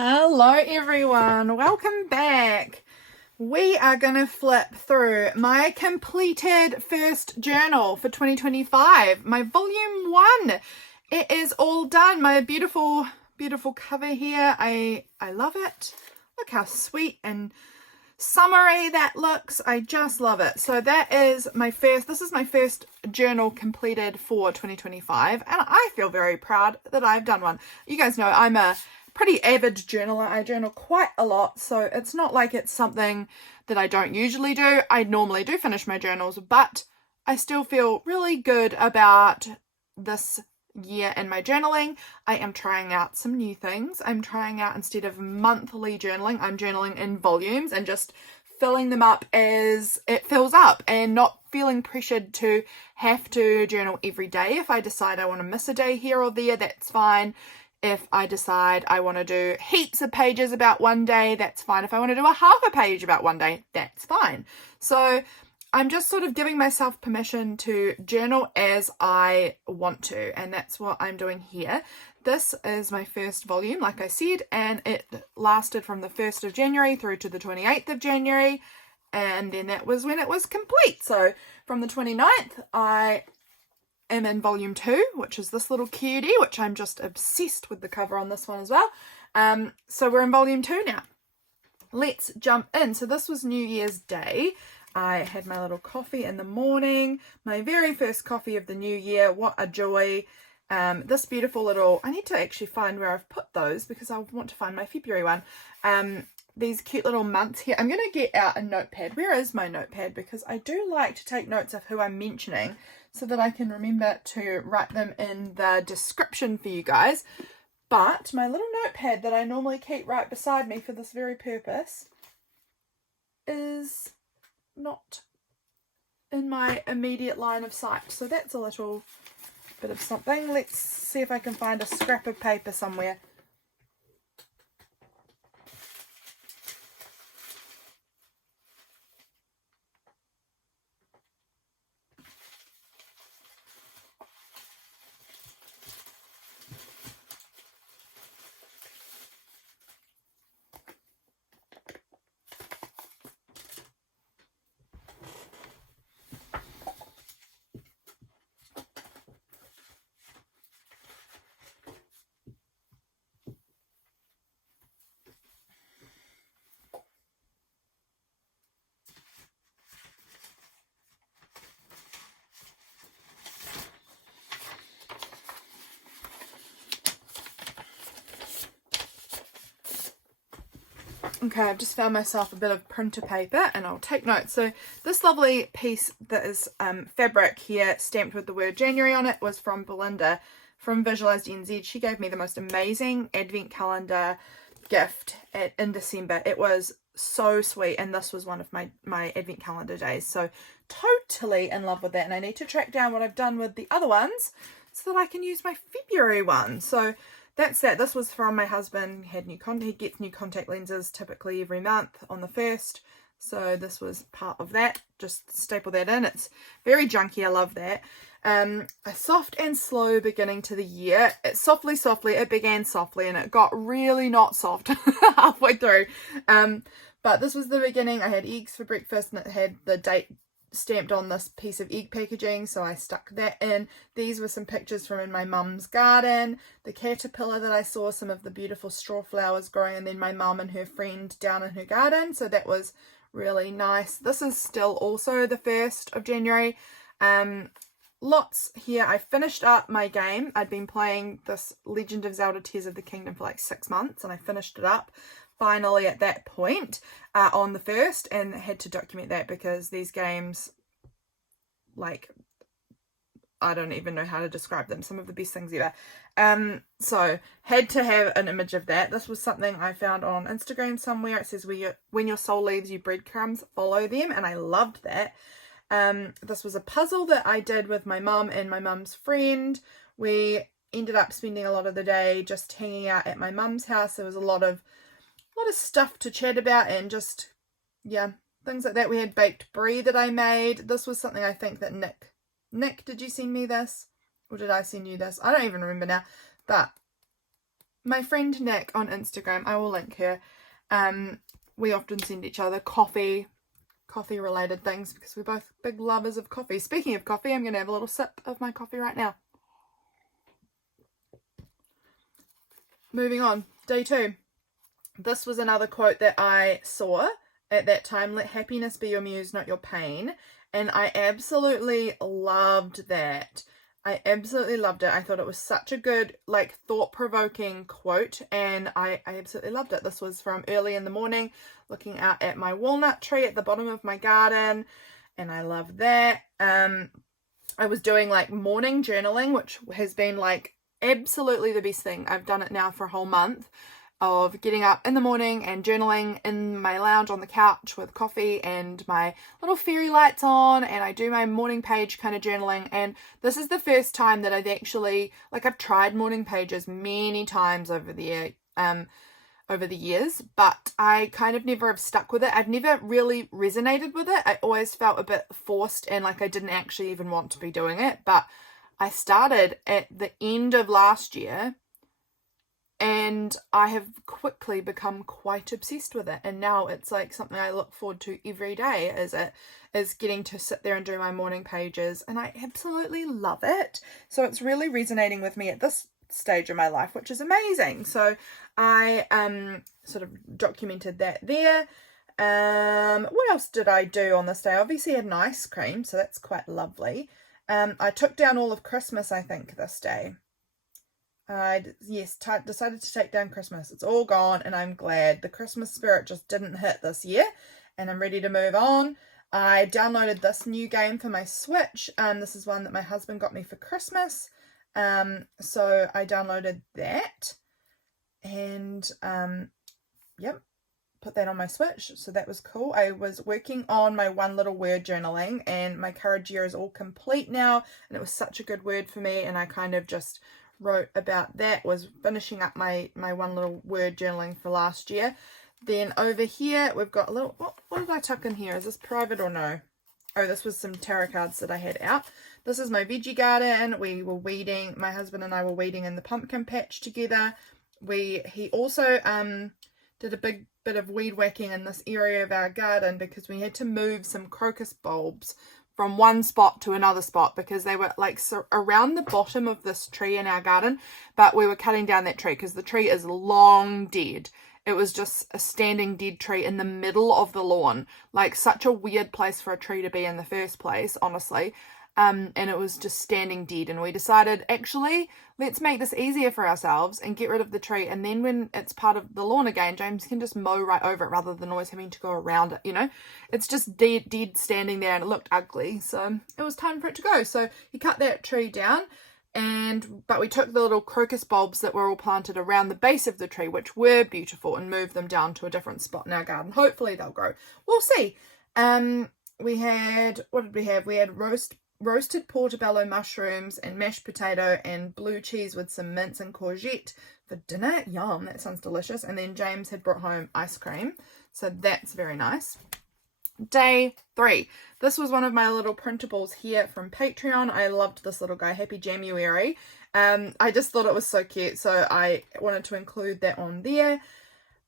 Hello everyone, welcome back. We are going to flip through my completed first journal for 2025, my volume 1. It is all done. My beautiful cover here. I love it. Look how sweet and summery that looks. I just love it. So this is my first journal completed for 2025, and I feel very proud that I've done one. You guys know I'm a pretty avid journaler. I journal quite a lot, so it's not like it's something that I don't usually do. I normally do finish my journals, but I still feel really good about this year in my journaling. I am trying out some new things. I'm trying out, instead of monthly journaling, I'm journaling in volumes and just filling them up as it fills up, and not feeling pressured to have to journal every day. If I decide I want to miss a day here or there, that's fine. If I decide I want to do heaps of pages about one day, that's fine. If I want to do a half a page about one day, that's fine. So I'm just sort of giving myself permission to journal as I want to, and that's what I'm doing here. This is my first volume, like I said, and it lasted from the 1st of January through to the 28th of January, and then that was when it was complete. So from the 29th, I am in volume 2, which is this little cutie, which I'm just obsessed with the cover on this one as well. So we're in volume 2 now. Let's jump in. So this was New Year's Day. I had my little coffee in the morning, my very first coffee of the new year. What a joy. This beautiful little, I need to actually find where I've put those because I want to find my February one. These cute little months here. I'm going to get out a notepad. Where is my notepad? Because I do like to take notes of who I'm mentioning so that I can remember to write them in the description for you guys. But my little notepad that I normally keep right beside me for this very purpose is not in my immediate line of sight. So that's a little bit of something. Let's see if I can find a scrap of paper somewhere. Okay, I've just found myself a bit of printer paper and I'll take notes. So this lovely piece that is fabric here, stamped with the word January on it, was from Belinda from Visualized NZ. She gave me the most amazing advent calendar gift in December. It was so sweet, and this was one of my advent calendar days. So totally in love with that, and I need to track down what I've done with the other ones so that I can use my February one. So that's that. This was from my husband. He gets new contact lenses typically every month on the 1st. So this was part of that. Just staple that in. It's very junky. I love that. A soft and slow beginning to the year. It began softly and it got really not soft halfway through. But this was the beginning. I had eggs for breakfast and it had the date stamped on this piece of egg packaging, so I stuck that in. These were some pictures from in my mum's garden, the caterpillar that I saw, some of the beautiful straw flowers growing, and then my mum and her friend down in her garden, so that was really nice. This is still also the 1st of January. Lots here. I finished up my game. I'd been playing this Legend of Zelda Tears of the Kingdom for like 6 months, and I finished it up finally at that point on the 1st, and had to document that because these games, like, I don't even know how to describe them. Some of the best things ever. So had to have an image of that. This was something I found on Instagram somewhere. It says, when your soul leaves you breadcrumbs, follow them, and I loved that. This was a puzzle that I did with my mum and my mum's friend. We ended up spending a lot of the day just hanging out at my mum's house. There was a lot of stuff to chat about, and just, yeah, things like that. We had baked brie that I made. This was something I think that Nick, did you send me this? Or did I send you this? I don't even remember now. But my friend Nick on Instagram, I will link her. We often send each other coffee related things because we're both big lovers of coffee. Speaking of coffee, I'm going to have a little sip of my coffee right now. Moving on, day 2. This was another quote that I saw at that time. Let happiness be your muse, not your pain. And I absolutely loved that. I absolutely loved it. I thought it was such a good, like, thought-provoking quote, and I absolutely loved it. This was from early in the morning, looking out at my walnut tree at the bottom of my garden, and I love that. I was doing, like, morning journaling, which has been, like, absolutely the best thing. I've done it now for a whole month of getting up in the morning and journaling in my lounge on the couch with coffee and my little fairy lights on, and I do my morning page kind of journaling. And this is the first time that I've actually, like, I've tried morning pages many times over the years, but I kind of never have stuck with it. I've never really resonated with it. I always felt a bit forced and like I didn't actually even want to be doing it. But I started at the end of last year, and I have quickly become quite obsessed with it. And now it's like something I look forward to every day, is getting to sit there and do my morning pages. And I absolutely love it. So it's really resonating with me at this stage of my life, which is amazing. So I sort of documented that there. What else did I do on this day? I obviously had an ice cream, so that's quite lovely. I took down all of Christmas, I think, this day. I decided to take down Christmas. It's all gone, and I'm glad. The Christmas spirit just didn't hit this year, and I'm ready to move on. I downloaded this new game for my Switch. This is one that my husband got me for Christmas. So I downloaded that, and yep, put that on my Switch. So that was cool. I was working on my one little word journaling, and my courage year is all complete now, and it was such a good word for me, and I kind of just wrote about that, was finishing up my one little word journaling for last year. Then over here we've got a little, what did I tuck in here? Is this private or no? Oh, this was some tarot cards that I had out. This is my veggie garden. We were weeding, my husband and I were weeding in the pumpkin patch together. He also did a big bit of weed whacking in this area of our garden because we had to move some crocus bulbs from one spot to another spot because they were like around the bottom of this tree in our garden, but we were cutting down that tree because the tree is long dead. It was just a standing dead tree in the middle of the lawn, like such a weird place for a tree to be in the first place, honestly. And it was just standing dead, and we decided, actually, let's make this easier for ourselves and get rid of the tree, and then when it's part of the lawn again, James can just mow right over it rather than always having to go around it, you know. It's just dead standing there, and it looked ugly, so it was time for it to go. So he cut that tree down, but we took the little crocus bulbs that were all planted around the base of the tree, which were beautiful, and moved them down to a different spot in our garden. Hopefully they'll grow. We'll see. We had, what did we have? We had roasted portobello mushrooms and mashed potato and blue cheese with some mince and courgette for dinner. Yum, that sounds delicious. And then James had brought home ice cream, so that's very nice. Day 3. This was one of my little printables here from Patreon. I loved this little guy, Happy January. I just thought it was so cute, so I wanted to include that on there.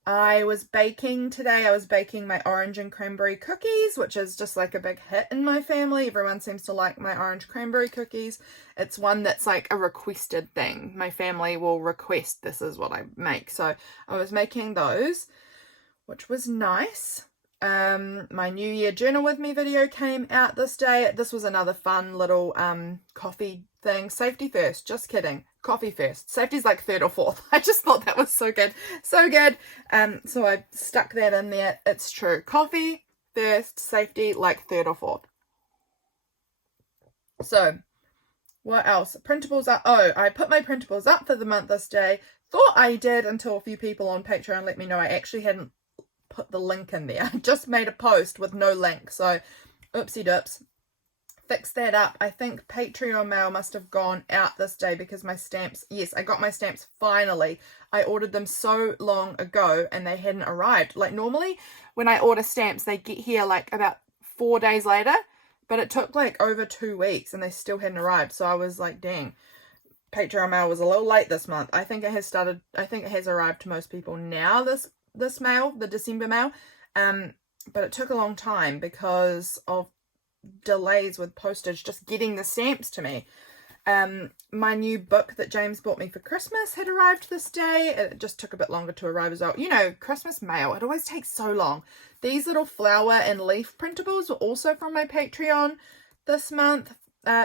I was baking today. I was baking my orange and cranberry cookies, which is just like a big hit in my family. Everyone seems to like my orange cranberry cookies. It's one that's like a requested thing. My family will request this is what I make. So I was making those, which was nice. My New Year Journal With Me video came out this day. This was another fun little coffee thing. Safety first. Just kidding. Coffee first. Safety's like third or fourth. I just thought that was so good. So good. So I stuck that in there. It's true. Coffee first, safety like third or fourth. So what else? Printables are, I put my printables up for the month this day. Thought I did until a few people on Patreon let me know I actually hadn't put the link in there. I just made a post with no link. So oopsie doops. Fix that up. I think Patreon mail must have gone out this day because my stamps, yes, I got my stamps finally. I ordered them so long ago and they hadn't arrived. Like normally when I order stamps, they get here like about 4 days later, but it took like over 2 weeks and they still hadn't arrived. So I was like, dang, Patreon mail was a little late this month. I think it has arrived to most people now, this mail, the December mail. But it took a long time because of delays with postage, just getting the stamps to me. My new book that James bought me for Christmas had arrived this day. It just took a bit longer to arrive as well. You know, Christmas mail, it always takes so long. These little flower and leaf printables were also from my Patreon this month,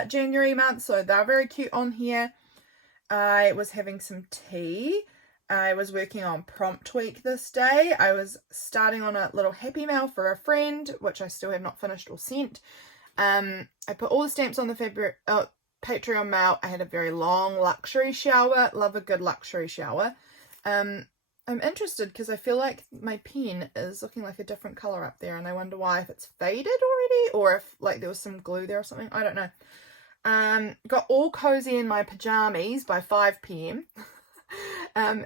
January month, so they're very cute on here. I was having some tea. I was working on prompt week this day. I was starting on a little happy mail for a friend, which I still have not finished or sent. I put all the stamps on the Patreon mail. I had a very long luxury shower. Love a good luxury shower. I'm interested because I feel like my pen is looking like a different colour up there, and I wonder why, if it's faded already or if like there was some glue there or something. I don't know. Got all cozy in my pajamas by 5 p.m.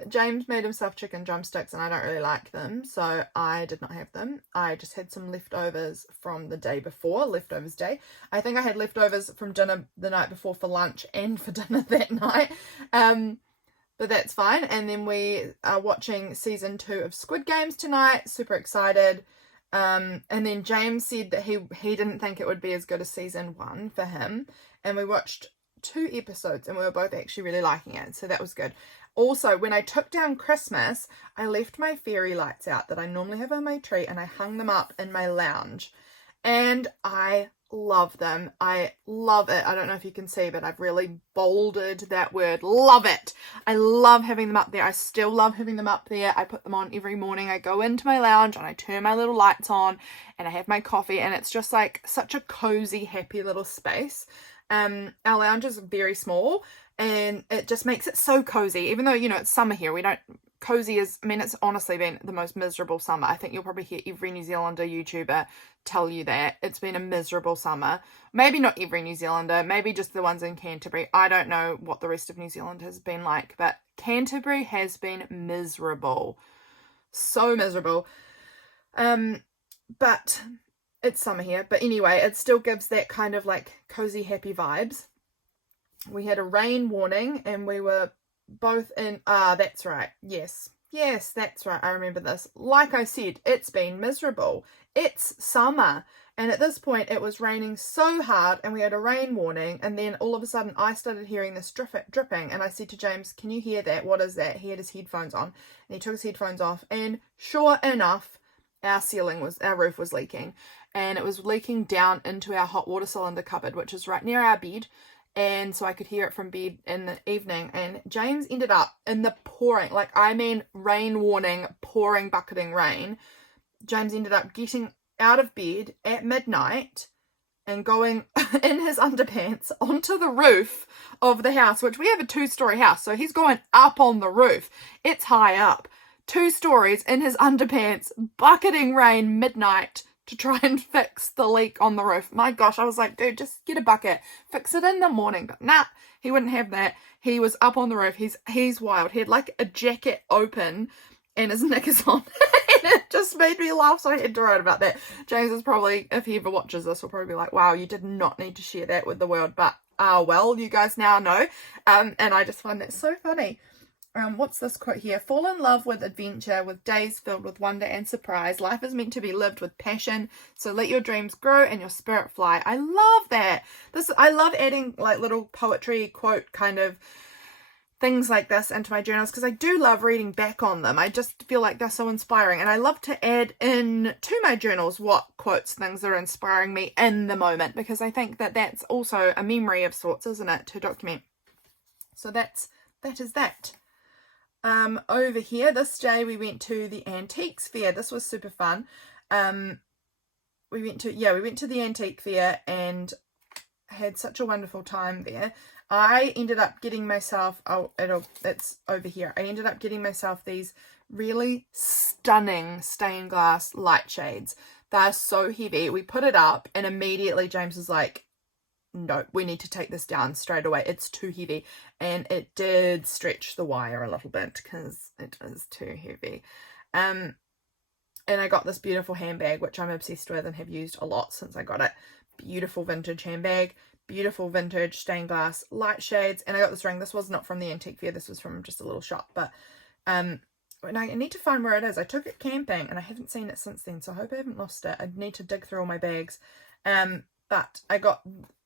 James made himself chicken drumsticks and I don't really like them, so I did not have them. I just had some leftovers from the day before, leftovers day. I think I had leftovers from dinner the night before for lunch and for dinner that night. But that's fine. And then we are watching season 2 of Squid Games tonight. Super excited. And then James said that he didn't think it would be as good as season 1 for him. And we watched 2 episodes and we were both actually really liking it. So that was good. Also, when I took down Christmas, I left my fairy lights out that I normally have on my tree and I hung them up in my lounge. And I love them. I love it. I don't know if you can see, but I've really bolded that word. Love it. I love having them up there. I still love having them up there. I put them on every morning. I go into my lounge and I turn my little lights on and I have my coffee, and it's just like such a cozy, happy little space. Our lounge is very small and it just makes it so cozy, even though, you know, it's summer here. Cozy is, I mean, it's honestly been the most miserable summer. I think you'll probably hear every New Zealander YouTuber tell you that. It's been a miserable summer. Maybe not every New Zealander, maybe just the ones in Canterbury. I don't know what the rest of New Zealand has been like, but Canterbury has been miserable. So miserable. But it's summer here. But anyway, it still gives that kind of like cozy, happy vibes. We had a rain warning and we were both in, that's right. Yes, that's right. I remember this. Like I said, it's been miserable. It's summer. And at this point it was raining so hard and we had a rain warning. And then all of a sudden I started hearing this dripping. And I said to James, can you hear that? What is that? He had his headphones on and he took his headphones off. And sure enough, our roof was leaking. And it was leaking down into our hot water cylinder cupboard, which is right near our bed. And so I could hear it from bed in the evening. And James ended up in the pouring, like I mean rain warning, pouring, bucketing rain. James ended up getting out of bed at midnight and going in his underpants onto the roof of the house, which we have a 2-story house. So he's going up on the roof. It's high up. 2 stories in his underpants, bucketing rain midnight to try and fix the leak on the roof. My gosh, I was like, dude, just get a bucket, fix it in the morning. But nah, he wouldn't have that. He was up on the roof. He's wild. He had like a jacket open and his knickers on. And it just made me laugh, so I had to write about that. James is probably, if he ever watches this, will probably be like, wow, you did not need to share that with the world. But well, you guys now know. And I just find that so funny. What's this quote here? Fall in love with adventure, with days filled with wonder and surprise. Life is meant to be lived with passion, so let your dreams grow and your spirit fly. I love that. I love adding like little poetry quote kind of things like this into my journals because I do love reading back on them. I just feel like they're so inspiring, and I love to add in to my journals what quotes, things that are inspiring me in the moment, because I think that that's also a memory of sorts, isn't it, to document. So that is that. Over here, this day we went to the antiques fair. This was super fun. We went to the antique fair and had such a wonderful time there. I ended up getting myself, it's over here. I ended up getting myself these really stunning stained glass light shades. They're so heavy. We put it up and immediately James was like, no, we need to take this down straight away. It's too heavy. And it did stretch the wire a little bit because it is too heavy. And I got this beautiful handbag, which I'm obsessed with and have used a lot since I got it. Beautiful vintage handbag, beautiful vintage stained glass light shades. And I got this ring. This was not from the antique fair. This was from just a little shop. But and I need to find where it is. I took it camping and I haven't seen it since then. So I hope I haven't lost it. I need to dig through all my bags. But I got,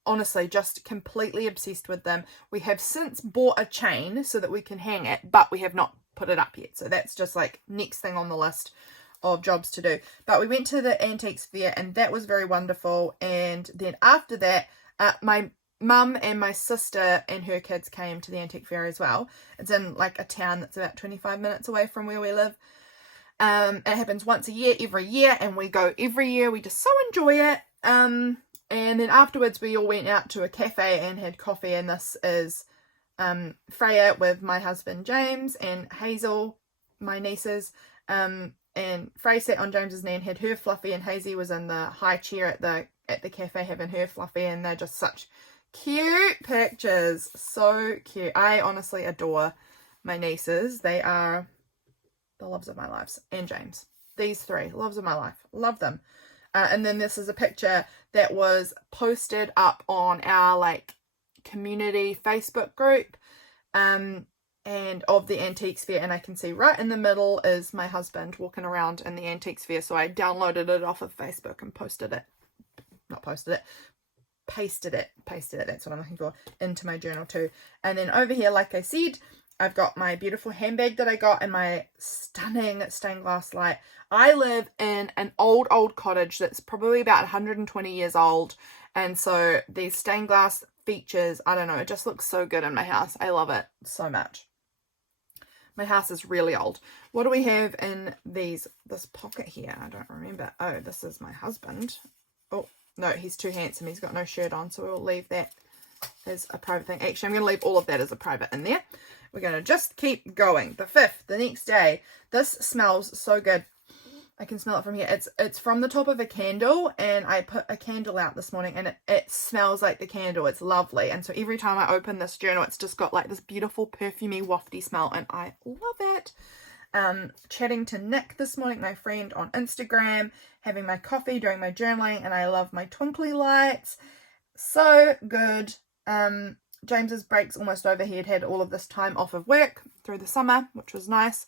honestly, just completely obsessed with them. We have since bought a chain so that we can hang it, but we have not put it up yet. So that's just like next thing on the list of jobs to do. But we went to the antiques fair and that was very wonderful. And then after that, my mum and my sister and her kids came to the antique fair as well. It's in like a town that's about 25 minutes away from where we live. It happens once a year, every year, and we go every year. We just so enjoy it. And then afterwards we all went out to a cafe and had coffee, and this is Freya with my husband James and Hazel, my nieces. And Freya sat on James's knee and had her fluffy, and Hazy was in the high chair at the cafe having her fluffy, and they're just such cute pictures. So cute. I honestly adore my nieces. They are the loves of my lives. And James. These three, loves of my life. Love them. And then this is a picture that was posted up on our like community Facebook group. And of the antiques fair, and I can see right in the middle is my husband walking around in the antiques fair. So I downloaded it off of Facebook and pasted it, that's what I'm looking for, into my journal too. And then over here, like I said, I've got my beautiful handbag that I got and my stunning stained glass light. I live in an old cottage that's probably about 120 years old, and so these stained glass features, I don't know, it just looks so good in my house. I love it so much. My house is really old. What do we have in this pocket here? I don't remember. Oh, this is my husband. Oh, no, he's too handsome. He's got no shirt on, so we'll leave that as a private thing. Actually, I'm going to leave all of that as a private in there. We're going to just keep going. The 5th, the next day. This smells so good. I can smell it from here. It's from the top of a candle, and I put a candle out this morning, and it smells like the candle. It's lovely. And so every time I open this journal, it's just got like this beautiful perfumey wafty smell, and I love it. Chatting to Nick this morning, my friend, on Instagram, having my coffee, doing my journaling, and I love my twinkly lights. So good. James's break's almost over. He had all of this time off of work through the summer, which was nice.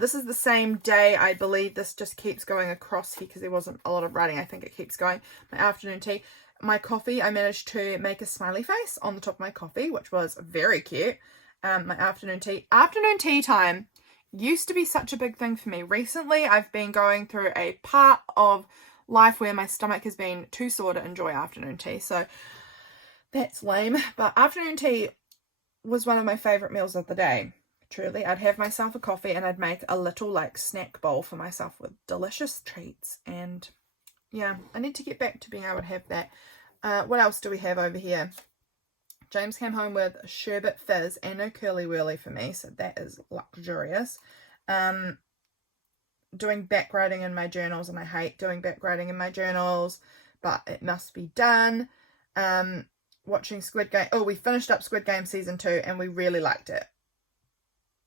This is the same day, I believe. This just keeps going across here because there wasn't a lot of writing. I think it keeps going. My afternoon tea. My coffee, I managed to make a smiley face on the top of my coffee, which was very cute. My afternoon tea. Afternoon tea time used to be such a big thing for me. Recently, I've been going through a part of life where my stomach has been too sore to enjoy afternoon tea. So that's lame. But afternoon tea was one of my favourite meals of the day. Truly, I'd have myself a coffee and I'd make a little like snack bowl for myself with delicious treats. And yeah, I need to get back to being able to have that. What else do we have over here? James came home with sherbet fizz and no curly whirly for me, so that is luxurious. Doing back writing in my journals, and I hate doing back writing in my journals, but it must be done. Watching Squid Game. Oh, we finished up Squid Game season 2 and we really liked it.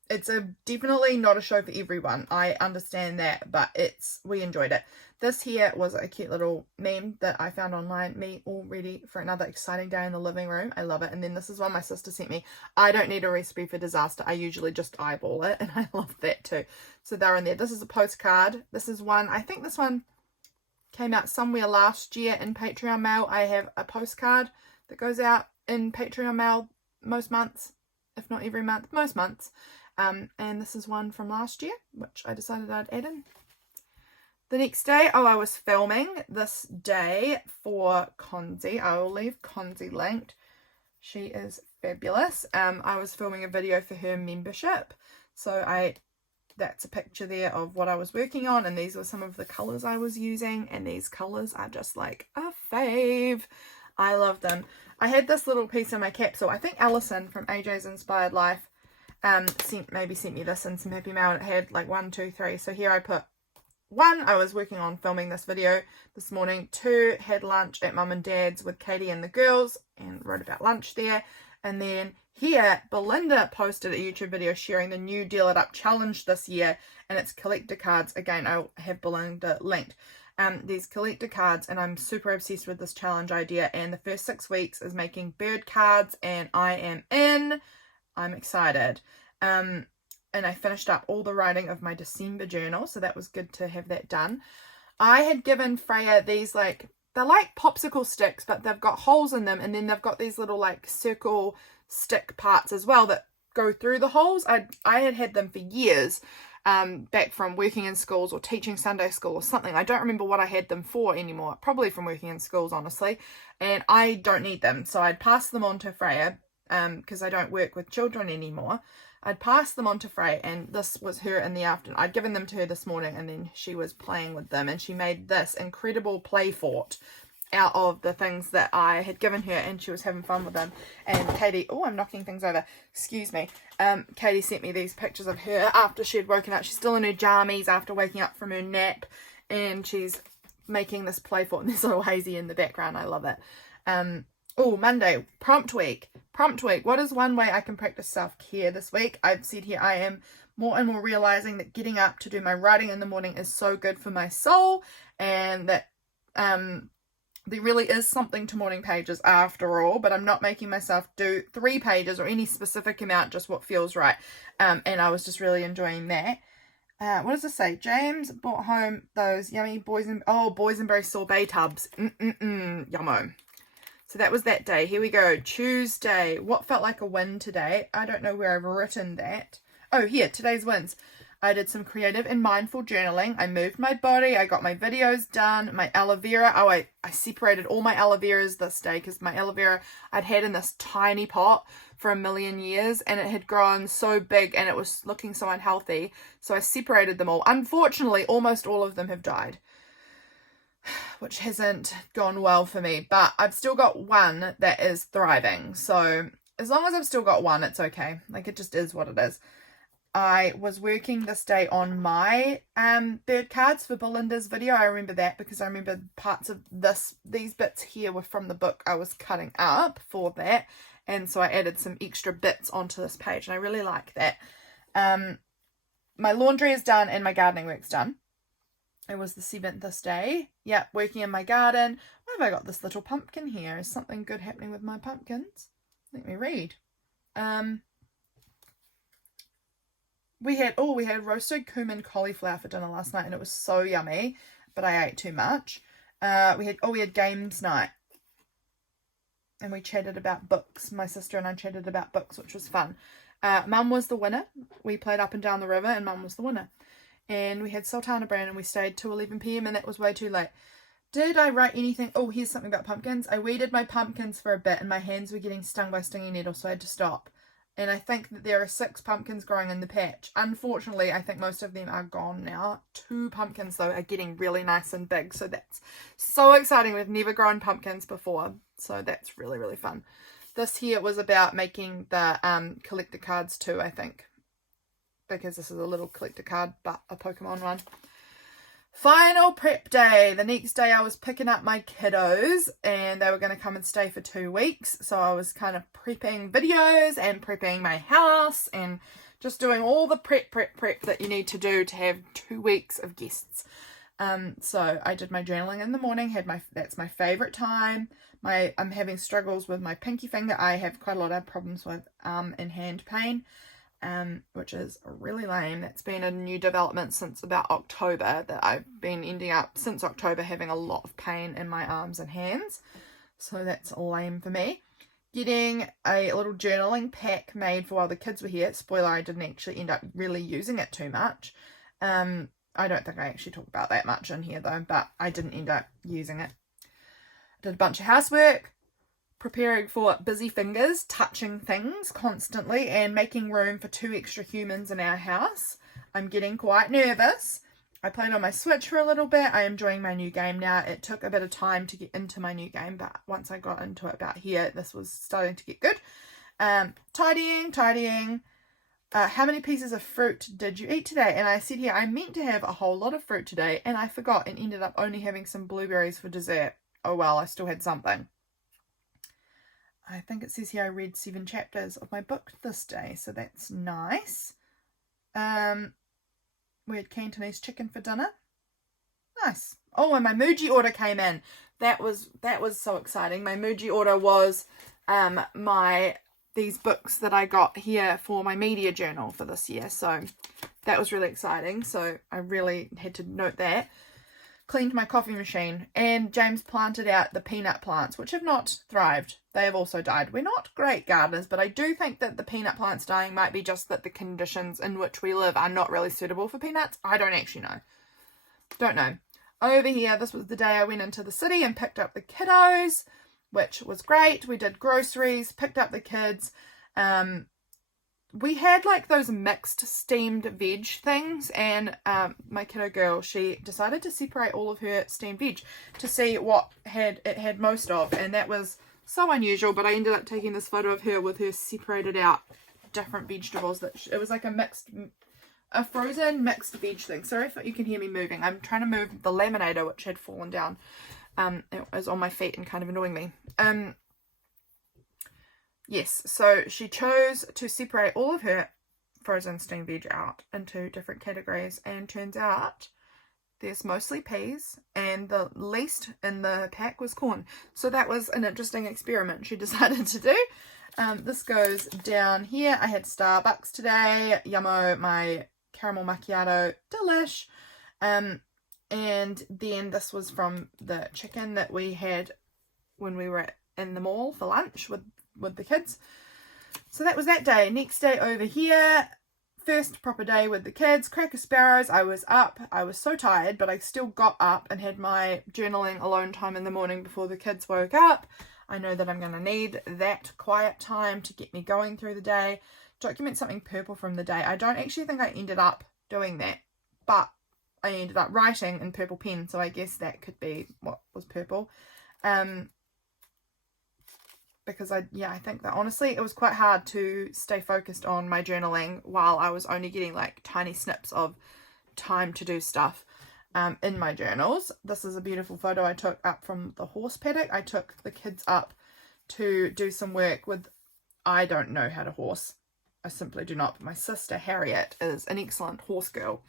It's definitely not a show for everyone. I understand that, but we enjoyed it. This here was a cute little meme that I found online. Me all ready for another exciting day in the living room. I love it. And then this is one my sister sent me. I don't need a recipe for disaster. I usually just eyeball it, and I love that too. So they're in there. This is a postcard. This is one. I think this one came out somewhere last year in Patreon mail. I have a postcard that goes out in Patreon mail most months, if not every month, most months. And this is one from last year, which I decided I'd add in. The next day, I was filming this day for Consie. I will leave Consie linked. She is fabulous. I was filming a video for her membership. So that's a picture there of what I was working on. And these were some of the colours I was using. And these colours are just like a fave. I love them. I had this little piece in my capsule. I think Allison from AJ's Inspired Life sent me this in some happy mail, and it had like 1, 2, 3. So here I put 1, I was working on filming this video this morning. 2, had lunch at mum and dad's with Katie and the girls and wrote about lunch there. And then here, Belinda posted a YouTube video sharing the new Deal It Up challenge this year, and it's collector cards. Again, I'll have Belinda linked. these collector cards, and I'm super obsessed with this challenge idea, and the first 6 weeks is making bird cards, and I am in. I'm excited. And I finished up all the writing of my December journal, so that was good to have that done. I had given Freya these, like, they're like popsicle sticks, but they've got holes in them, and then they've got these little like circle stick parts as well that go through the holes. I had them for years, back from working in schools or teaching Sunday school or something. I don't remember what I had them for anymore, probably from working in schools, honestly, and I don't need them, so I'd pass them on to Freya, because I don't work with children anymore. I'd pass them on to Freya, and this was her in the afternoon. I'd given them to her this morning, and then she was playing with them, and she made this incredible play fort out of the things that I had given her, and she was having fun with them. And Katie, oh, I'm knocking things over, excuse me. Katie sent me these pictures of her after she had woken up. She's still in her jammies after waking up from her nap, and she's making this play fort, and there's a little Hazy in the background. I love it. Oh, Monday, prompt week. What is one way I can practice self-care this week? I've said here I am more and more realizing that getting up to do my writing in the morning is so good for my soul, and that there really is something to morning pages after all, but I'm not making myself do 3 pages or any specific amount, just what feels right. And I was just really enjoying that. What does it say? James brought home those yummy boysenberry sorbet tubs. Yummo. So that was that day. Here we go. Tuesday. What felt like a win today? I don't know where I've written that. Oh, here. Today's wins. I did some creative and mindful journaling. I moved my body. I got my videos done. My aloe vera. Oh, I separated all my aloe veras this day, because my aloe vera I'd had in this tiny pot for 1,000,000 years, and it had grown so big and it was looking so unhealthy. So I separated them all. Unfortunately, almost all of them have died, which hasn't gone well for me, but I've still got one that is thriving. So as long as I've still got one, it's okay. Like, it just is what it is. I was working this day on my bird cards for Belinda's video. I remember that because I remember parts of these bits here were from the book I was cutting up for that, and so I added some extra bits onto this page, and I really like that. My laundry is done and my gardening work's done. It was the 7th this day. Yep, working in my garden. Why have I got this little pumpkin here? Is something good happening with my pumpkins? Let me read. We had roasted cumin cauliflower for dinner last night, and it was so yummy, but I ate too much. We had games night, and we chatted about books. My sister and I chatted about books, which was fun. Mum was the winner. We played up and down the river, and Mum was the winner. And we had Sultana Bran, and we stayed till 11 p.m, and that was way too late. Did I write anything? Oh, here's something about pumpkins. I weeded my pumpkins for a bit, and my hands were getting stung by stinging needles, so I had to stop. And I think that there are 6 pumpkins growing in the patch. Unfortunately, I think most of them are gone now. 2 pumpkins, though, are getting really nice and big. So that's so exciting. We've never grown pumpkins before. So that's really, really fun. This here was about making the collector cards too, I think. Because this is a little collector card, but a Pokemon one. Final prep day. The next day I was picking up my kiddos, and they were going to come and stay for 2 weeks. So I was kind of prepping videos and prepping my house and just doing all the prep that you need to do to have 2 weeks of guests. So I did my journaling in the morning. That's my favorite time. I'm having struggles with my pinky finger. I have quite a lot of problems with and hand pain. Which is really lame. That's been a new development since about October, that I've been ending up since October having a lot of pain in my arms and hands. So that's lame for me. Getting a little journaling pack made for while the kids were here. Spoiler, I didn't actually end up really using it too much. I don't think I actually talk about that much in here though, but I didn't end up using it. Did a bunch of housework. Preparing for busy fingers, touching things constantly, and making room for 2 extra humans in our house. I'm getting quite nervous. I played on my Switch for a little bit. I am enjoying my new game now. It took a bit of time to get into my new game, but once I got into it about here, this was starting to get good. Tidying. How many pieces of fruit did you eat today? And I said here, I meant to have a whole lot of fruit today, and I forgot and ended up only having some blueberries for dessert. Oh well, I still had something. I think it says here I read 7 chapters of my book this day, so that's nice. We had Cantonese chicken for dinner. Nice. Oh, and my Muji order came in. That was so exciting. My Muji order was these books that I got here for my media journal for this year. So that was really exciting. So I really had to note that. Cleaned my coffee machine, and James planted out the peanut plants, which have not thrived. They have also died. We're not great gardeners, but I do think that the peanut plants dying might be just that the conditions in which we live are not really suitable for peanuts. I don't actually know. Don't know. Over here, this was the day I went into the city and picked up the kiddos, which was great. We did groceries, picked up the kids. We had like those mixed steamed veg things, and my kiddo girl, she decided to separate all of her steamed veg to see what it had most of, and that was so unusual. But I ended up taking this photo of her with her separated out different vegetables. It was like a frozen mixed veg thing. Sorry if you can hear me moving. I'm trying to move the laminator, which had fallen down. It was on my feet and kind of annoying me. Yes, so she chose to separate all of her frozen steamed veg out into different categories, and turns out there's mostly peas, and the least in the pack was corn. So that was an interesting experiment she decided to do. This goes down here. I had Starbucks today. Yummo, my caramel macchiato, delish. And then this was from the chicken that we had when we were in the mall for lunch with the kids. So that was that day. Next day over here, first proper day with the kids, cracker sparrows. I was up. I was so tired, but I still got up and had my journaling alone time in the morning before the kids woke up. I know that I'm going to need that quiet time to get me going through the day. Document something purple from the day. I don't actually think I ended up doing that, but I ended up writing in purple pen, so I guess that could be what was purple. Because I think that honestly it was quite hard to stay focused on my journaling while I was only getting like tiny snips of time to do stuff in my journals. This is a beautiful photo I took up from the horse paddock. I took the kids up to do some work with, I don't know how to horse. I simply do not. But my sister Harriet is an excellent horse girl,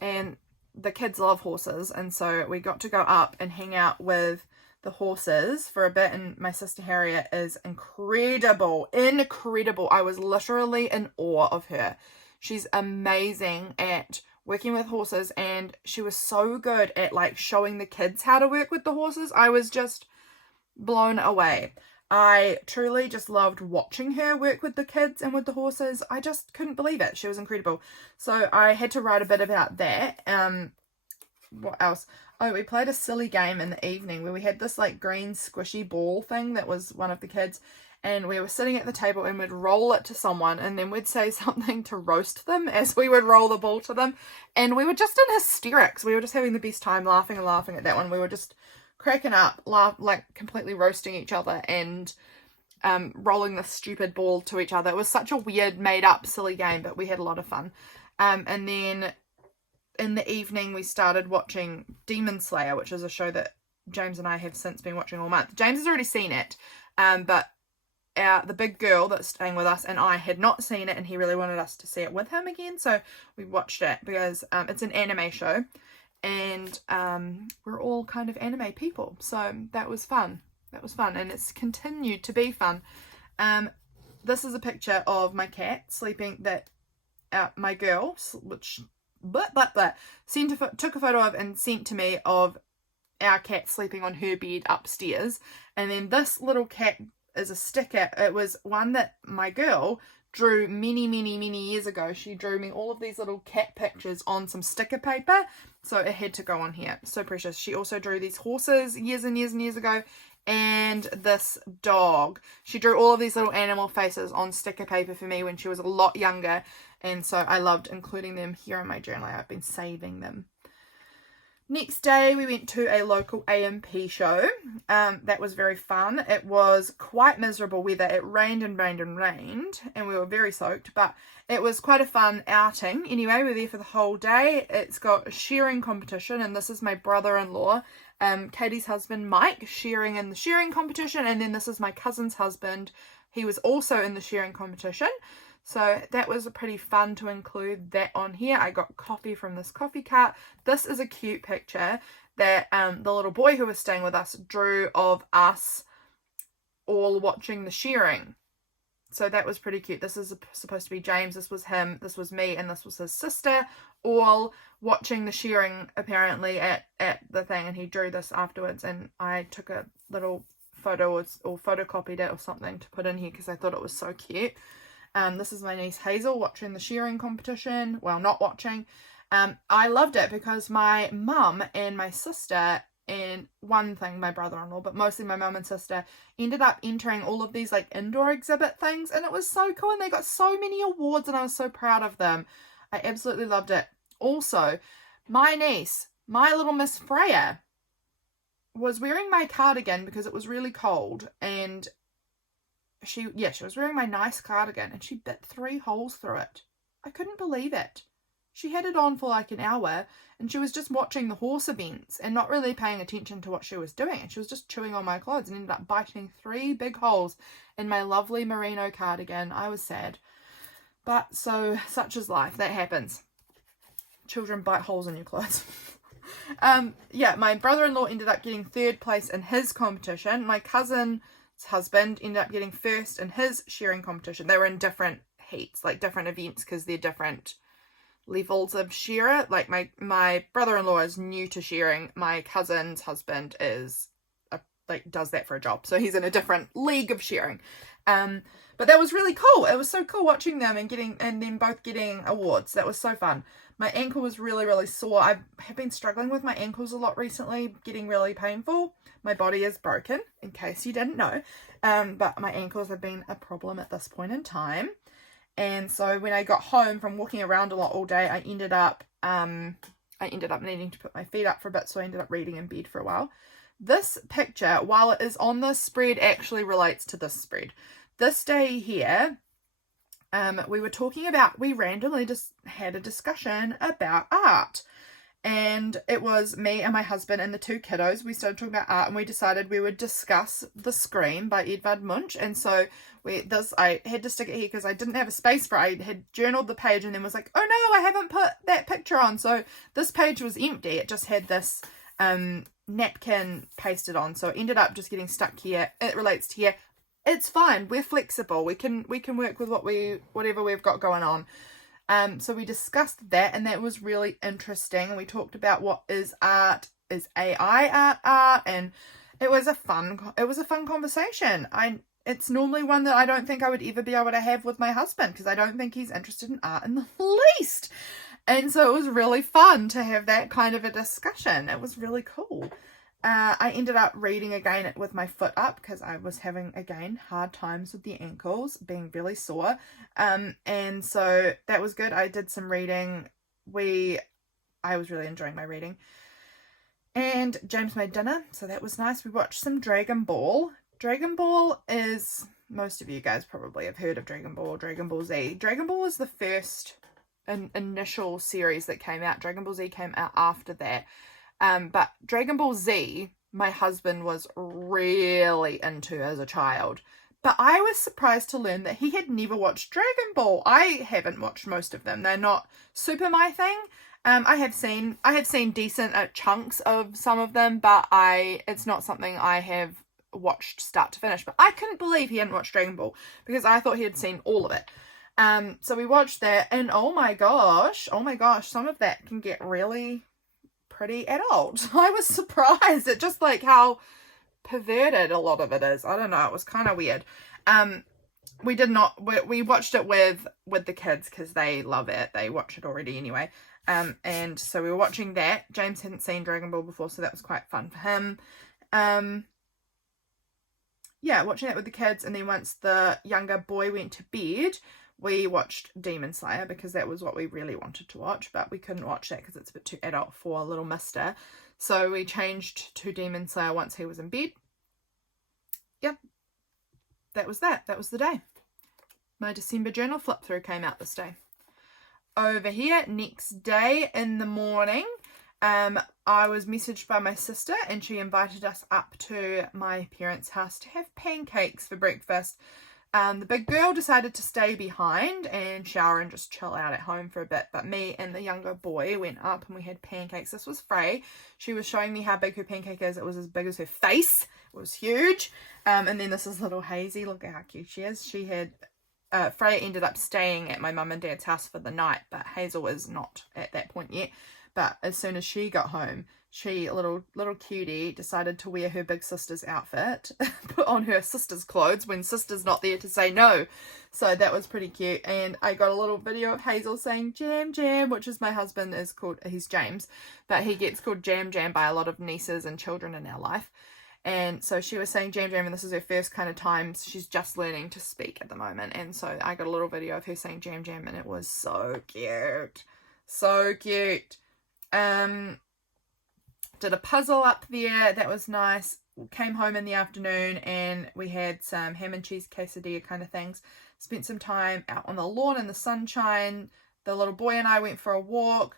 and the kids love horses, and so we got to go up and hang out with the horses for a bit, and my sister Harriet is incredible. I was literally in awe of her. She's amazing at working with horses, and she was so good at like showing the kids how to work with the horses. I was just blown away. I truly just loved watching her work with the kids and with the horses. I just couldn't believe it. She was incredible. So I had to write a bit about that. What else? Oh, we played a silly game in the evening where we had this like green squishy ball thing that was one of the kids, and we were sitting at the table and we'd roll it to someone, and then we'd say something to roast them as we would roll the ball to them, and we were just in hysterics. We were just having the best time laughing at that one. We were just cracking up, like completely roasting each other and rolling this stupid ball to each other. It was such a weird made up silly game, but we had a lot of fun. And then in the evening we started watching Demon Slayer, which is a show that James and I have since been watching all month. James has already seen it, but the big girl that's staying with us and I had not seen it, and he really wanted us to see it with him again, so we watched it because it's an anime show, and we're all kind of anime people, so that was fun, and it's continued to be fun. This is a picture of my cat sleeping that my girl, which took a photo of and sent to me of our cat sleeping on her bed upstairs. And then this little cat is a sticker. It was one that my girl drew many years ago. She drew me all of these little cat pictures on some sticker paper, so it had to go on here. So precious. She also drew these horses years and years ago, and this dog. She drew all of these little animal faces on sticker paper for me when she was a lot younger, and so I loved including them here in my journal. I've been saving them. Next day we went to a local AMP show. That was very fun. It was quite miserable weather. It rained and we were very soaked, but it was quite a fun outing. Anyway, we were there for the whole day. It's got a shearing competition, and this is my brother-in-law, Katie's husband Mike, shearing in the shearing competition, and then this is my cousin's husband. He was also in the shearing competition. So that was pretty fun to include that on here. I got coffee from this coffee cart. This is a cute picture. that the little boy who was staying with us drew of us all watching the shearing. So that was pretty cute. This is supposed to be James, this was him, this was me, and this was his sister, all watching the shearing apparently at the thing, and he drew this afterwards, and I took a little photo or photocopied it or something to put in here because I thought it was so cute. This is my niece Hazel watching the shearing competition. Well, not watching. I loved it because my mum and my sister, and one thing my brother-in-law, but mostly my mum and sister, ended up entering all of these like indoor exhibit things, and it was so cool, and they got so many awards, and I was so proud of them. I absolutely loved it. Also, my niece, my little Miss Freya, was wearing my cardigan because it was really cold, and she was wearing my nice cardigan, and she bit 3 holes through it. I couldn't believe it. She had it on for like an hour, and she was just watching the horse events and not really paying attention to what she was doing, and she was just chewing on my clothes and ended up biting 3 big holes in my lovely merino cardigan. I was sad, but such is life. That happens. Children bite holes in your clothes. Yeah, my brother-in-law ended up getting 3rd place in his competition. My cousin's husband ended up getting 1st in his shearing competition. They were in different heats, like different events, because they're different levels of shearer. Like my brother-in-law is new to shearing. My cousin's husband is does that for a job, so he's in a different league of shearing. But that was really cool. It was so cool watching them and them both getting awards. That was so fun. My ankle was really, really sore. I have been struggling with my ankles a lot recently, getting really painful. My body is broken, in case you didn't know. But my ankles have been a problem at this point in time. And so when I got home from walking around a lot all day, I ended up needing to put my feet up for a bit, so I ended up reading in bed for a while. This picture, while it is on this spread, actually relates to this spread. This day here, we randomly just had a discussion about art. And it was me and my husband and the 2 kiddos. We started talking about art, and we decided we would discuss The Scream by Edvard Munch. And so I had to stick it here because I didn't have a space for it. I had journaled the page and then was like, oh no, I haven't put that picture on. So this page was empty. It just had this napkin pasted on. So it ended up just getting stuck here. It relates to here. It's fine. We're flexible. We can work with whatever we've got going on. So we discussed that, and that was really interesting. And we talked about what is art, is AI art, and it was a fun conversation. It's normally one that I don't think I would ever be able to have with my husband, because I don't think he's interested in art in the least. And so it was really fun to have that kind of a discussion. It was really cool. I ended up reading again with my foot up because I was having, again, hard times with the ankles, being really sore. And so that was good. I did some reading. I was really enjoying my reading. And James made dinner, so that was nice. We watched some Dragon Ball. Dragon Ball is, most of you guys probably have heard of Dragon Ball, Dragon Ball Z. Dragon Ball was the first initial series that came out. Dragon Ball Z came out after that. But Dragon Ball Z, my husband was really into as a child. But I was surprised to learn that he had never watched Dragon Ball. I haven't watched most of them. They're not super my thing. I have seen decent chunks of some of them, but it's not something I have watched start to finish. But I couldn't believe he hadn't watched Dragon Ball because I thought he had seen all of it. So we watched that, and oh my gosh, some of that can get really pretty adult. I was surprised at just like how perverted a lot of it is. I don't know, it was kind of weird. We watched it with the kids because they love it. They watch it already anyway. And so we were watching that. James hadn't seen Dragon Ball before, so that was quite fun for him. Yeah, watching that with the kids, and then once the younger boy went to bed, we watched Demon Slayer because that was what we really wanted to watch, but we couldn't watch that because it's a bit too adult for little mister. So we changed to Demon Slayer once he was in bed. Yep. That was that. That was the day. My December journal flip through came out this day. Over here, next day in the morning, I was messaged by my sister and she invited us up to my parents' house to have pancakes for breakfast. The big girl decided to stay behind and shower and just chill out at home for a bit. But me and the younger boy went up and we had pancakes. This was Frey. She was showing me how big her pancake is. It was as big as her face. It was huge. And then this is little Hazy. Look at how cute she is. She had... Frey ended up staying at my mum and dad's house for the night, but Hazel was not at that point yet. But as soon as she got home, she, little cutie, decided to wear her big sister's outfit, put on her sister's clothes when sister's not there to say no. So that was pretty cute. And I got a little video of Hazel saying Jam Jam, which is my husband is called, he's James, but he gets called Jam Jam by a lot of nieces and children in our life. And so she was saying Jam Jam, and this is her first kind of time. She's just learning to speak at the moment. And so I got a little video of her saying Jam Jam, and it was so cute. So cute. Did a puzzle up there. That was nice. Came home in the afternoon, and we had some ham and cheese quesadilla kind of things. Spent some time out on the lawn in the sunshine. The little boy and I went for a walk.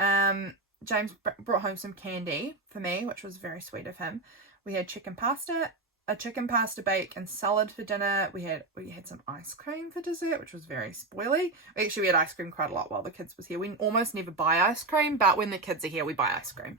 James brought home some candy for me, which was very sweet of him. We had a chicken pasta bake and salad for dinner. We had some ice cream for dessert, which was very spoily. Actually, we had ice cream quite a lot while the kids was here. We almost never buy ice cream, but when the kids are here, we buy ice cream.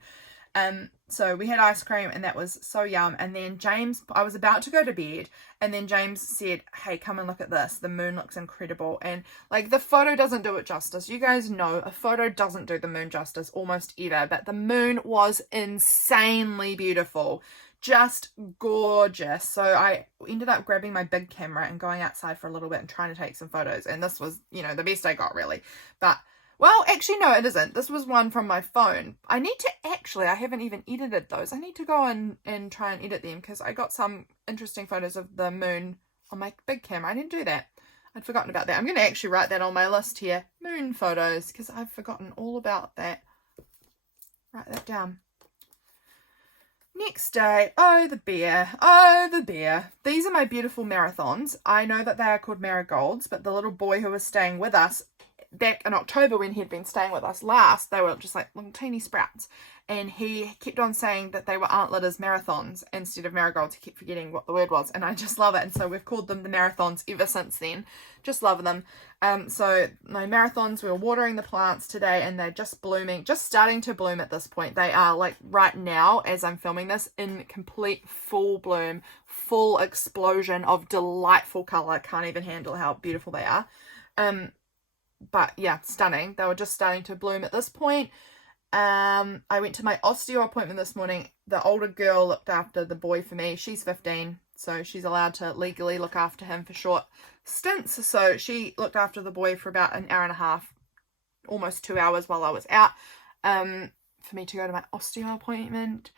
So we had ice cream, and that was so yum. And then James, I was about to go to bed, and then James said, hey, come and look at this. The moon looks incredible. And like, the photo doesn't do it justice. You guys know a photo doesn't do the moon justice almost ever, but the moon was insanely beautiful. Just gorgeous. So I ended up grabbing my big camera and going outside for a little bit and trying to take some photos. And this was, you know, the best I got, really. But, well, actually, no, it isn't. This was one from my phone. I haven't even edited those. I need to go and try and edit them, because I got some interesting photos of the moon on my big camera. I didn't do that. I'd forgotten about that. I'm going to actually write that on my list here. Moon photos, because I've forgotten all about that. Write that down. Next day, oh the beer. These are my beautiful marathons. I know that they are called marigolds, but the little boy who was staying with us back in October, when he'd been staying with us last, they were just like little teeny sprouts. And he kept on saying that they were antlered as marathons instead of marigolds. He kept forgetting what the word was, and I just love it. And so we've called them the marathons ever since then. Just love them. So my marathons, we were watering the plants today, and they're just blooming, just starting to bloom at this point. They are, like, right now, as I'm filming this, in complete full bloom, full explosion of delightful colour. Can't even handle how beautiful they are. But yeah, stunning. They were just starting to bloom at this point. I went to my osteo appointment this morning. The older girl looked after the boy for me. She's 15, so she's allowed to legally look after him for short stints. So she looked after the boy for about an hour and a half, almost 2 hours while I was out, for me to go to my osteo appointment.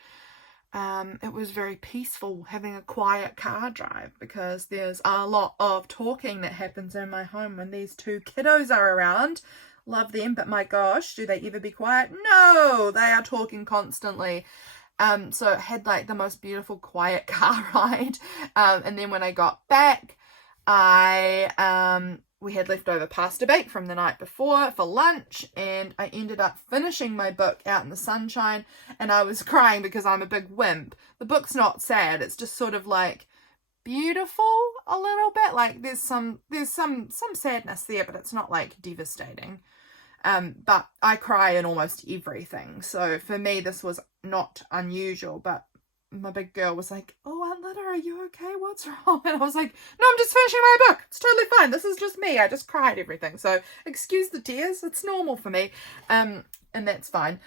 It was very peaceful having a quiet car drive, because there's a lot of talking that happens in my home when these two kiddos are around. Love them, but my gosh, do they ever be quiet? No, they are talking constantly. So it had like the most beautiful quiet car ride. And then when I got back, we had leftover pasta bake from the night before for lunch, and I ended up finishing my book out in the sunshine, and I was crying because I'm a big wimp. The book's not sad, it's just sort of like beautiful a little bit. Like there's some sadness there, but it's not like devastating. But I cry in almost everything, so for me this was not unusual. But my big girl was like, oh, Aunt Lida, are you okay? What's wrong? And I was like, no, I'm just finishing my book. It's totally fine. This is just me. I just cried everything. So excuse the tears. It's normal for me. And that's fine.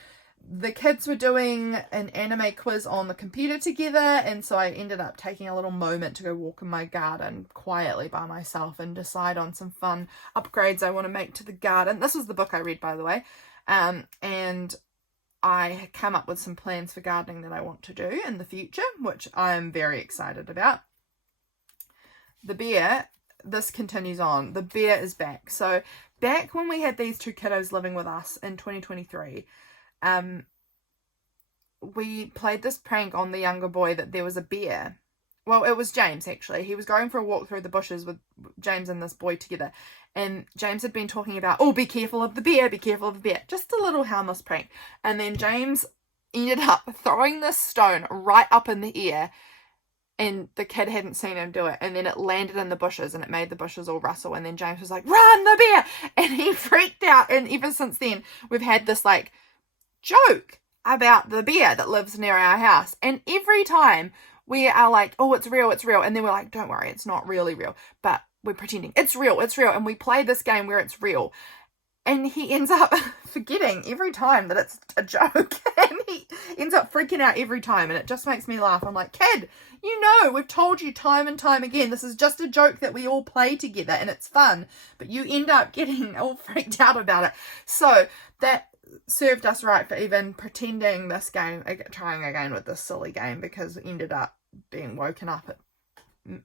The kids were doing an anime quiz on the computer together. And so I ended up taking a little moment to go walk in my garden quietly by myself and decide on some fun upgrades I want to make to the garden. This was the book I read, by the way. And I come up with some plans for gardening that I want to do in the future, which I'm very excited about. The beer, this continues on. The beer is back. So back when we had these two kiddos living with us in 2023, we played this prank on the younger boy that there was a bear. Well, it was James, actually. He was going for a walk through the bushes with James and this boy together. And James had been talking about, oh, be careful of the bear, be careful of the bear. Just a little harmless prank. And then James ended up throwing this stone right up in the air. and the kid hadn't seen him do it, and then it landed in the bushes and it made the bushes all rustle, and then James was like, "Run, the bear!" And he freaked out. And ever since then we've had this like joke about the bear that lives near our house, and every time we are like, "Oh, it's real, it's real," and then we're like, "Don't worry, it's not really real, but we're pretending it's real, it's real," and we play this game where it's real. And he ends up forgetting every time that it's a joke. And he ends up freaking out every time. And it just makes me laugh. I'm like, "Kid, you know, we've told you time and time again, this is just a joke that we all play together and it's fun." But you end up getting all freaked out about it. So that served us right for even pretending this game, trying again with this silly game, because we ended up being woken up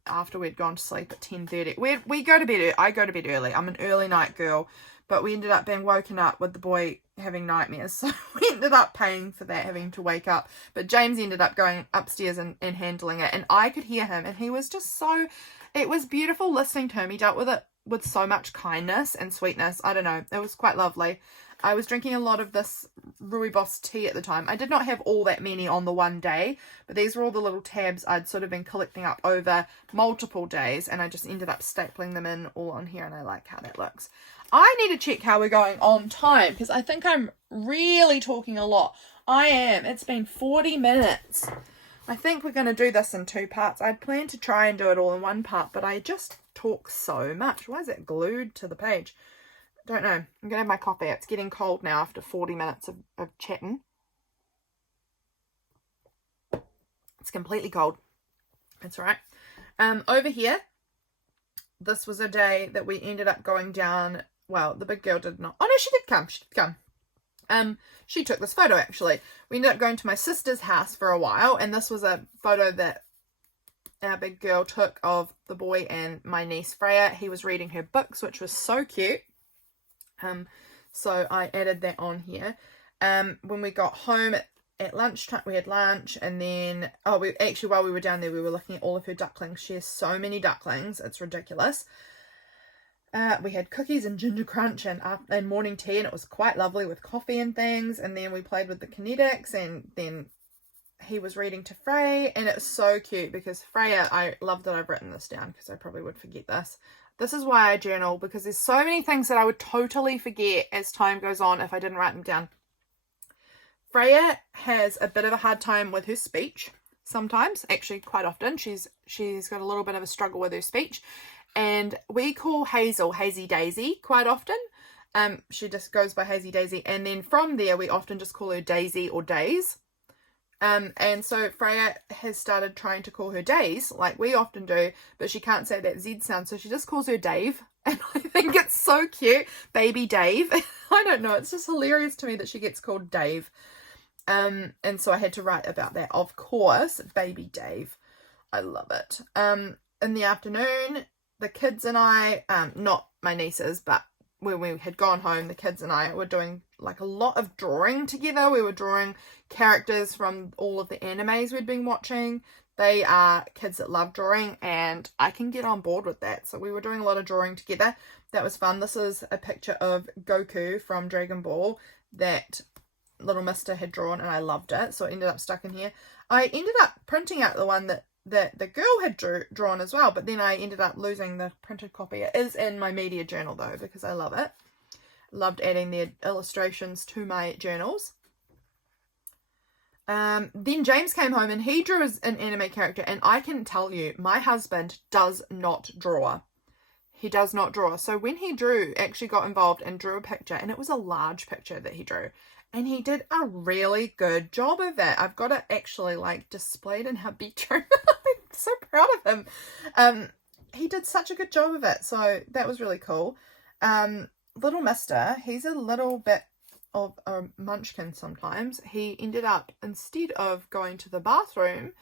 after we'd gone to sleep at 10:30. We go to bed, I go to bed early. I'm an early night girl. But we ended up being woken up with the boy having nightmares. So we ended up paying for that, having to wake up. But James ended up going upstairs and handling it. And I could hear him. And he was just so... It was beautiful listening to him. He dealt with it with so much kindness and sweetness. I don't know. It was quite lovely. I was drinking a lot of this rooibos tea at the time. I did not have all that many on the one day. But these were all the little tabs I'd sort of been collecting up over multiple days. And I just ended up stapling them in all on here. And I like how that looks. I need to check how we're going on time, because I think I'm really talking a lot. I am. It's been 40 minutes. I think we're going to do this in 2 parts. I'd planned to try and do it all in 1 part, but I just talk so much. Why is it glued to the page? Don't know. I'm going to have my coffee. It's getting cold now after 40 minutes of chatting. It's completely cold. That's all right. Over here, this was a day that we ended up going down. Well, the big girl did not. Oh, no, she did come. She did come. She took this photo, actually. We ended up going to my sister's house for a while, and this was a photo that our big girl took of the boy and my niece Freya. He was reading her books, which was so cute. So I added that on here. When we got home at lunchtime, we had lunch, and then, while we were down there, we were looking at all of her ducklings. She has so many ducklings. It's ridiculous. We had cookies and ginger crunch and morning tea, and it was quite lovely with coffee and things. And then we played with the kinetics, and then he was reading to Frey, and it was so cute because Freya, I love that I've written this down because I probably would forget this. This is why I journal, because there's so many things that I would totally forget as time goes on if I didn't write them down. Freya has a bit of a hard time with her speech sometimes, actually quite often. She's got a little bit of a struggle with her speech. And we call Hazel Hazy Daisy quite often. She just goes by Hazy Daisy. And then from there, we often just call her Daisy or Days. And so Freya has started trying to call her Days, like we often do, but she can't say that Z sound, so she just calls her Dave. And I think it's so cute. Baby Dave. I don't know. It's just hilarious to me that she gets called Dave. And so I had to write about that. Of course, Baby Dave. I love it. In the afternoon, the kids and I, not my nieces, but when we had gone home, the kids and I were doing like a lot of drawing together. We were drawing characters from all of the animes we'd been watching. They are kids that love drawing, and I can get on board with that. So we were doing a lot of drawing together. That was fun. This is a picture of Goku from Dragon Ball that little mister had drawn, and I loved it. So it ended up stuck in here. I ended up printing out the one that the girl had drawn as well, but then I ended up losing the printed copy. It is in my media journal though, because I love it. Loved adding the illustrations to my journals. Then James came home and he drew an anime character, and I can tell you, my husband does not draw. He does not draw. So when he actually got involved and drew a picture, and it was a large picture that he drew, and he did a really good job of it. I've got it actually like displayed in our bedroom. I'm so proud of him. He did such a good job of it. So that was really cool. Little mister, he's a little bit of a munchkin sometimes. He ended up, instead of going to the bathroom,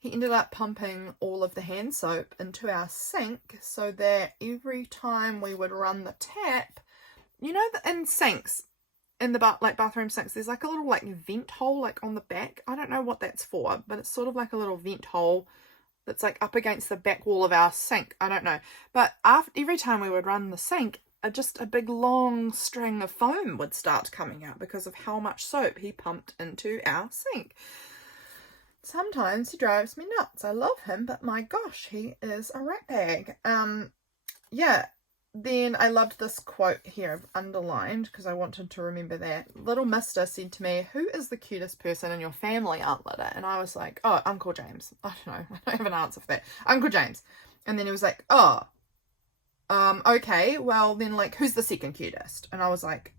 he ended up pumping all of the hand soap into our sink, so that every time we would run the tap, you know, in sinks, in the bathroom sinks, there's like a little like vent hole like on the back. I don't know what that's for, but it's sort of like a little vent hole that's like up against the back wall of our sink. I don't know. But every time we would run the sink, just a big long string of foam would start coming out because of how much soap he pumped into our sink. sometimes he drives me nuts. I love him, but my gosh, he is a ratbag. Yeah. Then I loved this quote here I've underlined because I wanted to remember that. Little Mister said to me, "Who is the cutest person in your family, Aunt Lydia?" And I was like, "Oh, Uncle James." I don't know. I don't have an answer for that. Uncle James. And then he was like, "Oh, okay. Well, then, like, who's the second cutest?" And I was like,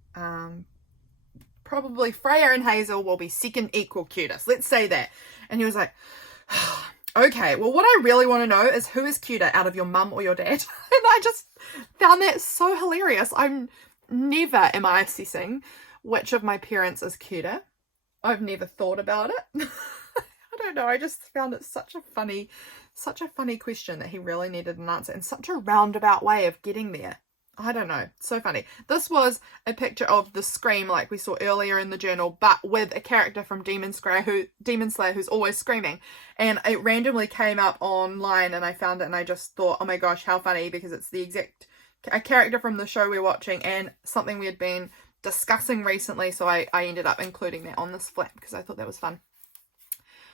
probably Freya and Hazel will be second equal cutest. Let's say that. And he was like, okay, well, what I really want to know is who is cuter out of your mum or your dad? And I just found that so hilarious. I'm never am I assessing which of my parents is cuter. I've never thought about it. I don't know. I just found it such a funny question that he really needed an answer and such a roundabout way of getting there. I don't know. So funny. This was a picture of the scream like we saw earlier in the journal, but with a character from Demon Slayer who's always screaming. And it randomly came up online and I found it and I just thought, oh my gosh, how funny, because it's a character from the show we're watching and something we had been discussing recently. So I ended up including that on this flap because I thought that was fun.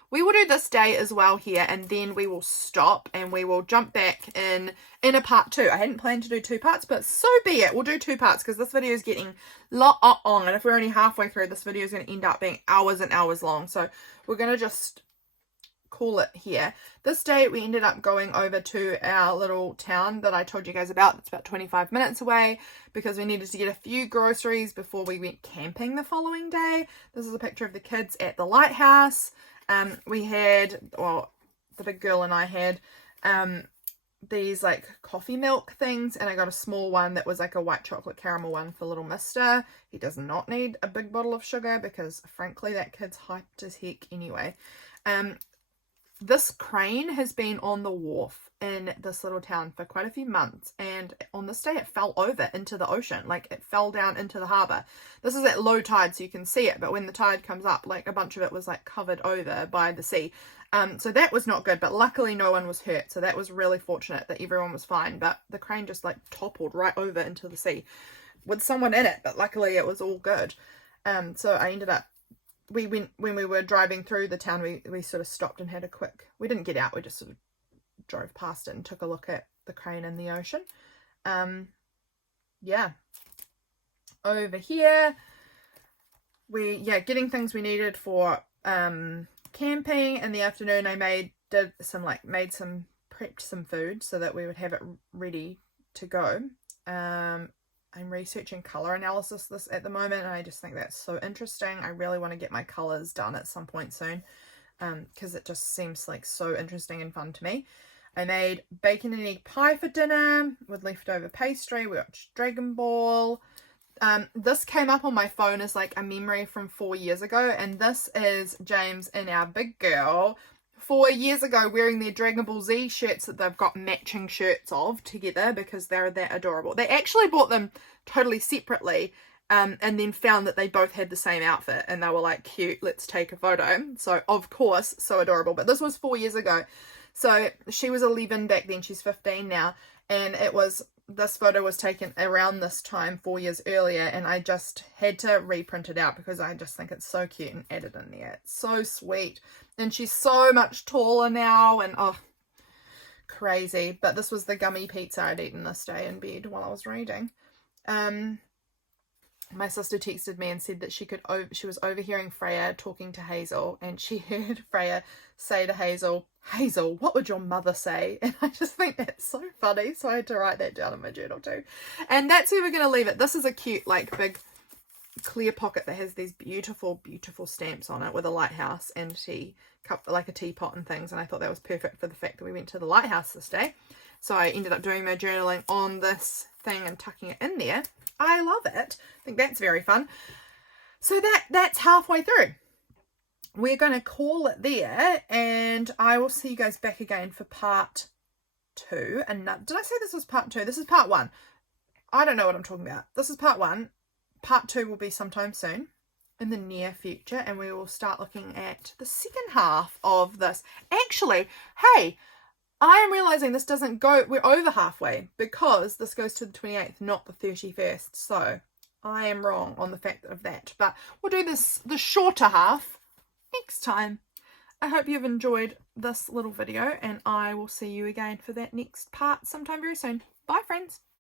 We will do this day as well here, and then we will stop and we will jump back in a part 2. I hadn't planned to do 2 parts, but so be it. We'll do 2 parts because this video is getting long, and if we're only halfway through, this video is going to end up being hours and hours long. So we're going to just call it here. This day we ended up going over to our little town that I told you guys about. It's about 25 minutes away because we needed to get a few groceries before we went camping the following day. This is a picture of the kids at the lighthouse. We had, well, the big girl and I had these like coffee milk things, and I got a small one that was like a white chocolate caramel one for little Mister. He does not need a big bottle of sugar because frankly that kid's hyped as heck anyway. This crane has been on the wharf in this little town for quite a few months, and on this day it fell over into the ocean. Like, it fell down into the harbour. This is at low tide so you can see it, but when the tide comes up, like, a bunch of it was like covered over by the sea. So that was not good, but luckily no one was hurt, so that was really fortunate that everyone was fine. But the crane just like toppled right over into the sea with someone in it, but luckily it was all good. So I ended up, when we were driving through the town, we sort of stopped and had a quick, we didn't get out, we just sort of drove past it and took a look at the crane in the ocean. Yeah. Over here, getting things we needed for camping. In the afternoon I prepped some food so that we would have it ready to go. I'm researching color analysis at the moment, and I just think that's so interesting. I really want to get my colors done at some point soon because it just seems like so interesting and fun to me. I made bacon and egg pie for dinner with leftover pastry. We watched Dragon Ball. This came up on my phone as like a memory from 4 years ago, and this is James and our big girl 4 years ago wearing their Dragon Ball Z shirts that they've got matching shirts of together because they're that adorable. They actually bought them totally separately and then found that they both had the same outfit, and they were like, cute, let's take a photo. So of course, so adorable. But this was 4 years ago. So she was 11 back then, she's 15 now, and this photo was taken around this time 4 years earlier, and I just had to reprint it out because I just think it's so cute and add it in there. It's so sweet. And she's so much taller now, and oh, crazy. But this was the gummy pizza I'd eaten this day in bed while I was reading. My sister texted me and said that she was overhearing Freya talking to Hazel, and she heard Freya say to Hazel, "Hazel, what would your mother say?" And I just think that's so funny, so I had to write that down in my journal too. And that's where we're going to leave it. This is a cute, like, big clear pocket that has these beautiful, beautiful stamps on it with a lighthouse and tea cup, like a teapot and things, and I thought that was perfect for the fact that we went to the lighthouse this day. So I ended up doing my journaling on this thing and tucking it in there. I love it. I think that's very fun. So that's halfway through. We're going to call it there, and I will see you guys back again for part 2. And did I say this was part 2? This is part 1. I don't know what I'm talking about. This is part 1. Part 2 will be sometime soon in the near future, and we will start looking at the second half of this. Actually, hey, I am realizing this doesn't go, we're over halfway because this goes to the 28th, not the 31st. So I am wrong on the fact of that, but we'll do the shorter half next time. I hope you've enjoyed this little video, and I will see you again for that next part sometime very soon. Bye, friends.